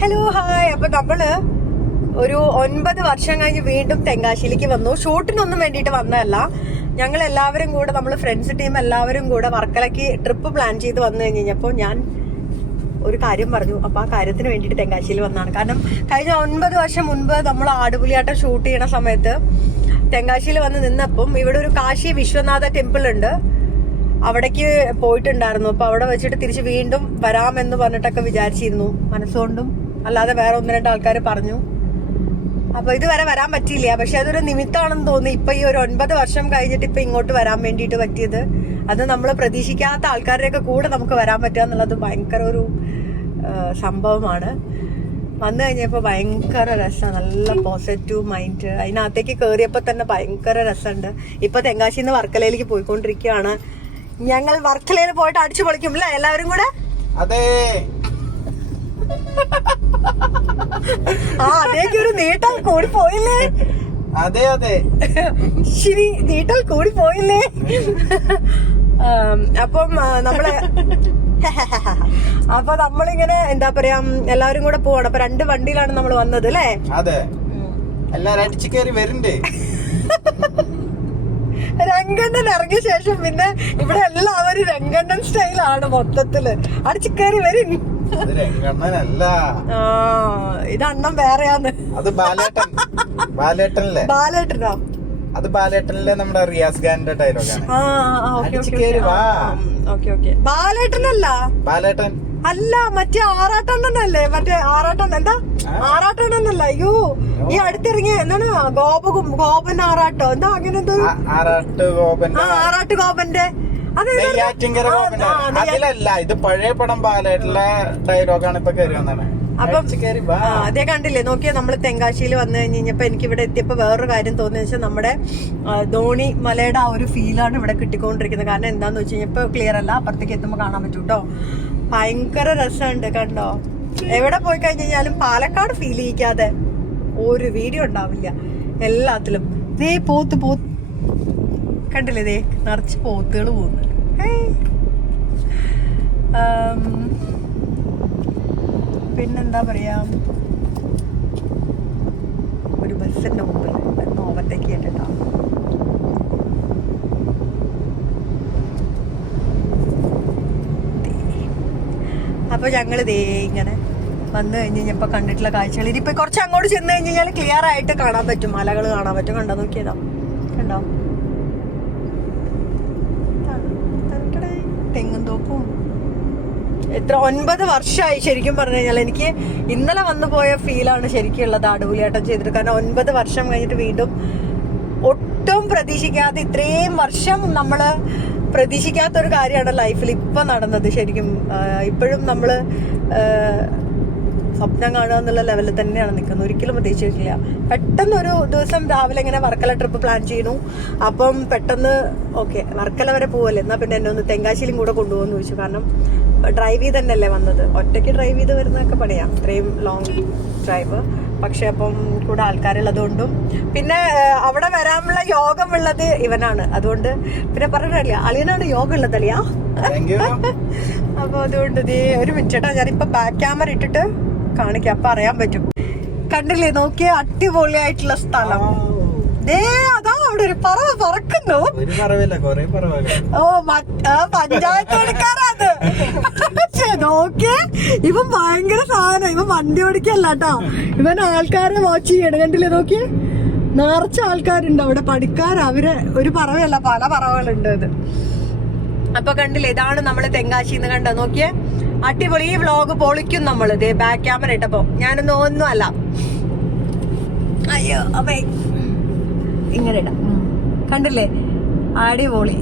Hello hi. അപ്പൊ നമ്മള് ഒരു 9 വർഷം കഴിഞ്ഞ് വീണ്ടും തെങ്കാശിയിലേക്ക് വന്നു. ഷൂട്ടിനൊന്നും വേണ്ടിയിട്ട് വന്നതല്ല, ഞങ്ങൾ എല്ലാവരും കൂടെ, നമ്മൾ ഫ്രണ്ട്സ് ടീം എല്ലാവരും കൂടെ വർക്കലയ്ക്ക് ട്രിപ്പ് പ്ലാൻ ചെയ്ത് വന്നു കഴിഞ്ഞപ്പോൾ ഞാൻ ഒരു കാര്യം പറഞ്ഞു. അപ്പൊ ആ കാര്യത്തിന് വേണ്ടിയിട്ട് തെങ്കാശിയിൽ വന്നതാണ്. കാരണം കഴിഞ്ഞ 9 വർഷം മുൻപ് നമ്മൾ ആടുപുലിയാട്ടം ഷൂട്ട് ചെയ്യണ സമയത്ത് തെങ്കാശിയിൽ വന്ന് നിന്നപ്പം ഇവിടെ ഒരു കാശി വിശ്വനാഥ ടെമ്പിൾ ഉണ്ട്, അവിടേക്ക് പോയിട്ടുണ്ടായിരുന്നു. അപ്പൊ അവിടെ വെച്ചിട്ട് തിരിച്ച് വീണ്ടും വരാമെന്ന് പറഞ്ഞിട്ടൊക്കെ വിചാരിച്ചിരുന്നു മനസ്സുകൊണ്ടും, അല്ലാതെ വേറെ 1-2 ആൾക്കാർ പറഞ്ഞു. അപ്പൊ ഇതുവരെ വരാൻ പറ്റിയില്ല. പക്ഷെ അതൊരു നിമിത്തമാണെന്ന് തോന്നി. ഇപ്പൊ ഈ ഒരു 9 വർഷം കഴിഞ്ഞിട്ട് ഇപ്പൊ ഇങ്ങോട്ട് വരാൻ വേണ്ടിയിട്ട് പറ്റിയത്. അത് നമ്മൾ പ്രതീക്ഷിക്കാത്ത ആൾക്കാരുടെയൊക്കെ കൂടെ നമുക്ക് വരാൻ പറ്റുക എന്നുള്ളത് ഭയങ്കര ഒരു സംഭവമാണ്. വന്നു കഴിഞ്ഞപ്പോ ഭയങ്കര രസം, നല്ല പോസിറ്റീവ് മൈൻഡ്. അതിനകത്തേക്ക് കയറിയപ്പോ തന്നെ ഭയങ്കര രസമുണ്ട്. ഇപ്പൊ തെങ്കാശിന്ന് വർക്കലയിലേക്ക് പോയിക്കൊണ്ടിരിക്കുകയാണ്. ഞങ്ങൾ വർക്കലയിൽ പോയിട്ട് അടിച്ചു പൊളിക്കും അല്ലേ എല്ലാവരും കൂടെ? അതെ. അതേക്ക് ഒരു നീട്ടൽ കൂടി പോയില്ലേ? അതെ അതെ ശരി, നീട്ടൽ കൂടി പോയില്ലേ? അപ്പം അപ്പൊ നമ്മളിങ്ങനെ എന്താ പറയാ, എല്ലാവരും കൂടെ പോവാണ്. അപ്പൊ 2 വണ്ടിയിലാണ് നമ്മൾ വന്നത് അല്ലേ? അതെ, എല്ലാരും അടിച്ചു കയറി വരുന്നുണ്ട്. രംഗണ്ണൻ ഇറങ്ങിയ ശേഷം പിന്നെ ഇവിടെ എല്ലാവരും രംഗണ്ണൻ സ്റ്റൈലാണ് മൊത്തത്തില്. അടിച്ചു കയറി വരും. രംഗണ്ണനല്ല, ഇത് അണ്ണം വേറെയാന്ന്. അത് ബാലേട്ടൻ. ബാലേട്ടനല്ലേ? ബാലേട്ടനോ? അത് ബാലേട്ടനിലെ നമ്മുടെ റിയാസ് ഖാന്റെ ഡയലോഗാണ്. ബാലേട്ടനല്ല, ബാലേട്ടൻ അല്ല, മറ്റേ ആറാട്ടണ്ണനല്ലേ? മറ്റേ ആറാട്ടണ്ണൻ, എന്താ ആറാട്ടണ്ണനല്ല? അയ്യോ, ഈ അടുത്തിറങ്ങിയ എന്താണ് ഗോപൻ ആറാട്ടോ, എന്താ അങ്ങനെ എന്തോ ആറാട്ട് ഗോപന്റെ അതിലല്ല, ഇത് പഴയ പടം ബാലേട്ടനിലെ ഡയലോഗാണ് ഇപ്പൊ കയറി വന്നാണ്. അപ്പം അതേ കണ്ടില്ലേ, നോക്കിയാ നമ്മള് തെങ്കാശിയിൽ വന്നു കഴിഞ്ഞപ്പോ എനിക്ക് ഇവിടെ എത്തിയപ്പോ വേറൊരു കാര്യം തോന്നിയെന്ന് വെച്ചാൽ നമ്മുടെ ധോണി മലയുടെ ആ ഒരു ഫീലാണ് ഇവിടെ കിട്ടിക്കൊണ്ടിരിക്കുന്നത്. കാരണം എന്താന്ന് വെച്ച് കഴിഞ്ഞപ്പോ ക്ലിയർ അല്ല, അപ്പുറത്തേക്ക് എത്തുമ്പോ കാണാൻ പറ്റും കേട്ടോ. ഭയങ്കര രസമുണ്ട് കണ്ടോ. എവിടെ പോയി കഴിഞ്ഞാലും പാലക്കാട് ഫീൽ ചെയ്യിക്കാതെ ഒരു വീഡിയോ ഉണ്ടാവില്ല എല്ലാത്തിലും. ദേ പോത്ത് കണ്ടില്ലേ, ദേ നിറച്ച് പോത്തുകൾ പോകുന്നു. പിന്നെന്താ പറയാ, ഒരു ബസ്സിന്റെ മുമ്പിൽ ഓവർടേക്ക് ചെയ്തിട്ടാ. അപ്പൊ ഞങ്ങള് ദേ ഇങ്ങനെ വന്നു കഴിഞ്ഞപ്പോ കണ്ടിട്ടുള്ള കാഴ്ചകൾ ഇനിയിപ്പൊ കുറച്ച് അങ്ങോട്ട് ചെന്ന് കഴിഞ്ഞാൽ ക്ലിയർ ആയിട്ട് കാണാൻ പറ്റും, മലകൾ കാണാൻ പറ്റും. കണ്ടോ, നോക്കിയതാ, കണ്ടോ തെങ്ങും തോപ്പും. എത്ര 9 വർഷമായി ശരിക്കും പറഞ്ഞു കഴിഞ്ഞാൽ. എനിക്ക് ഇന്നലെ വന്നു പോയ ഫീലാണ് ശരിക്കും ഉള്ളത് ആടുപുലിയാട്ടം ചെയ്തിട്ട്. കാരണം 9 വർഷം കഴിഞ്ഞിട്ട് വീണ്ടും ഒട്ടും പ്രതീക്ഷിക്കാതെ, ഇത്രയും വർഷം നമ്മള് പ്രതീക്ഷിക്കാത്തൊരു കാര്യമാണ് ലൈഫിൽ ഇപ്പൊ നടന്നത്. ശരിക്കും ഇപ്പോഴും നമ്മള് സ്വപ്നം കാണുക എന്നുള്ള ലെവലിൽ തന്നെയാണ് നിൽക്കുന്നത്. ഒരിക്കലും പ്രതീക്ഷിച്ചിട്ടില്ല. പെട്ടെന്ന് ഒരു ദിവസം രാവിലെ ഇങ്ങനെ വർക്കല ട്രിപ്പ് പ്ലാൻ ചെയ്യുന്നു. അപ്പം പെട്ടെന്ന് ഓക്കെ വർക്കല വരെ പോവല്ലേ, എന്നാ പിന്നെ എന്നെ ഒന്ന് തെങ്കാശിയിലും കൂടെ കൊണ്ടുപോകുന്നു ചോദിച്ചു. കാരണം ഡ്രൈവ് ചെയ്ത് തന്നെയല്ലേ വന്നത്, ഒറ്റയ്ക്ക് ഡ്രൈവ് ചെയ്ത് വരുന്നതൊക്കെ പണിയാം, ഇത്രയും ലോങ് ഡ്രൈവ്. പക്ഷെ അപ്പം കൂടെ ആൾക്കാരുള്ളതുകൊണ്ടും പിന്നെ അവിടെ വരാനുള്ള യോഗമുള്ളത് ഇവനാണ്. അതുകൊണ്ട് പിന്നെ പറഞ്ഞില്ല, അളിയനാണ് യോഗം ഉള്ളത് അളിയാ. അപ്പൊ അതുകൊണ്ട് ഒരു മിനിറ്റ് ഞാനിപ്പോ ബാക്ക് ക്യാമറ ഇട്ടിട്ട് കാണിക്കാം, അപ്പൊ അറിയാൻ പറ്റും. കണ്ടില്ലേ, നോക്കിയ അടിപൊളിയായിട്ടുള്ള സ്ഥലം. അതാ അവിടെ ഒരു പറവ പറക്കുന്നു. ഓ, പഞ്ചായത്ത് പണിക്കാരാത്. നോക്കിയേ, ഇവൻ ഭയങ്കര സാധനം. ഇവൻ വണ്ടി ഓടിക്കല്ല കേട്ടോ, ഇവൻ ആൾക്കാരെ വാച്ച് ചെയ്യണം. കണ്ടില്ലേ, നോക്കിയേ, നിറച്ച ആൾക്കാരുണ്ട് അവിടെ പണിക്കാർ. അവര് ഒരു പറവയല്ല, പല പറവകളുണ്ട് അത്. അപ്പൊ കണ്ടില്ലേ, ഇതാണ് നമ്മള് തെങ്കാശിന്ന് കണ്ടോ, നോക്കിയേ അടിപൊളി. ഈ വ്ലോഗ് പൊളിക്കും നമ്മള്. ദേ ബാക്ക് ക്യാമറ ഇട്ടപ്പോ ഒന്നും അല്ല. അയ്യോ അമ്മേ, ഇങ്ങനെ ഇടാം. കണ്ടില്ലേ, അടിപൊളി.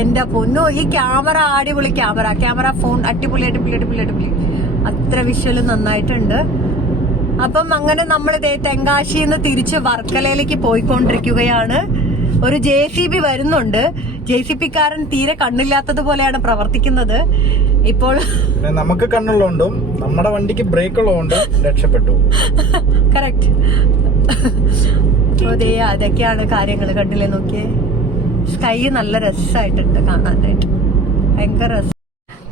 എന്റെ പൊന്നോ, ഈ ക്യാമറ അടിപൊളി. ക്യാമറ ഫോൺ അടിപൊളി. അത്ര വിഷ്വലും നന്നായിട്ടുണ്ട്. അപ്പം അങ്ങനെ നമ്മൾ തെങ്കാശിന്ന് തിരിച്ച് വർക്കലയിലേക്ക് പോയിക്കൊണ്ടിരിക്കുകയാണ്. ഒരു JCB വരുന്നുണ്ട്. JCBക്കാരൻ തീരെ കണ്ണില്ലാത്തതുപോലെയാണ് പ്രവർത്തിക്കുന്നത് ഇപ്പോൾ. നമുക്ക് കണ്ണുള്ളതുകൊണ്ടും നമ്മുടെ വണ്ടിക്ക് ബ്രേക്ക് ഉള്ളതുകൊണ്ടും രക്ഷപ്പെട്ടു. കറക്റ്റ്. അതൊക്കെയാണ് കാര്യങ്ങൾ. കണ്ടില്ലേ, നോക്കിയേ, സ്കൈ നല്ല രസമായിട്ടുണ്ട് കാണാനായിട്ട്, ഭയങ്കര രസം.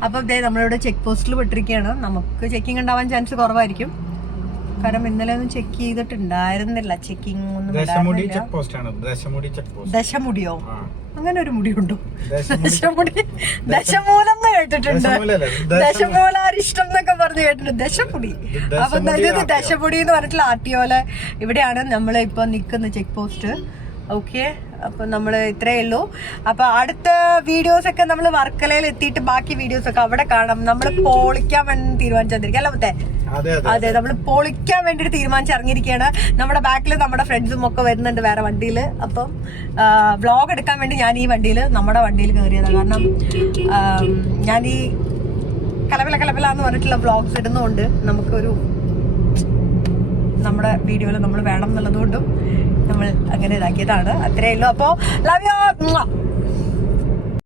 അപ്പം നമ്മളിവിടെ ചെക്ക് പോസ്റ്റിൽ പെട്ടിരിക്കുകയാണ്. നമുക്ക് ചെക്കിംഗ് ഉണ്ടാവാൻ ചാൻസ് കുറവായിരിക്കും. കാരണം ഇന്നലെ ഒന്നും ചെക്ക് ചെയ്തിട്ടുണ്ടായിരുന്നില്ല, ചെക്കിംഗ് ഒന്നും ദശമുടി ഉണ്ടായിരുന്നില്ല. ചെക്ക് പോസ്റ്റ് ആണ്. ദശമുടി ചെക്ക് പോസ്റ്റ്. ദശമുടിയോ? ആ. അങ്ങനെ ഒരു മുടിയുണ്ടോ? ദശമുടി. ദശമൂലം എന്ന് കേട്ടിട്ടുണ്ട്, ദശമൂലല്ല, ദശമൂലാരിഷ്ടം എന്നൊക്കെ പറഞ്ഞ് കേട്ടിട്ടുണ്ട്. ദശമുടി. അപ്പൊ ഇത് ദശമുടി എന്ന് പറഞ്ഞിട്ടുള്ള ആർട്ടിയോലെ ഇവിടെയാണ് നമ്മൾ ഇപ്പൊ നിക്കുന്ന ചെക്ക് പോസ്റ്റ്. ഓക്കെ, അപ്പൊ നമ്മള് ഇത്രയേ ഉള്ളൂ. അപ്പൊ അടുത്ത വീഡിയോസ് ഒക്കെ നമ്മൾ വർക്കലയിൽ എത്തിയിട്ട് ബാക്കി വീഡിയോസ് ഒക്കെ അവിടെ കാണാം. നമ്മൾ പൊളിക്കാൻ വേണ്ടി തീരുമാനിച്ചിരിക്കും അല്ല മറ്റേ? അതെ, നമ്മൾ പൊളിക്കാൻ വേണ്ടിട്ട് തീരുമാനിച്ചിറങ്ങിയിരിക്കുകയാണ്. നമ്മുടെ ബാക്കിൽ നമ്മുടെ ഫ്രണ്ട്സും ഒക്കെ വരുന്നുണ്ട് വേറെ വണ്ടിയിൽ. അപ്പം വ്ളോഗ് എടുക്കാൻ വേണ്ടി ഞാൻ ഈ വണ്ടിയിൽ, നമ്മുടെ വണ്ടിയിൽ കയറിയതാണ്. കാരണം ഞാൻ ഈ കലപില എന്ന് പറഞ്ഞിട്ടുള്ള വ്ളോഗ്സ് ഇടുന്നതുകൊണ്ട് നമുക്കൊരു നമ്മുടെ വീഡിയോയിൽ നമ്മൾ വേണം എന്നുള്ളതുകൊണ്ടും നമ്മൾ അങ്ങനെ ഇതാക്കിയതാണ്. അത്രയേ ഉള്ളൂ. അപ്പോൾ ലവ് യു.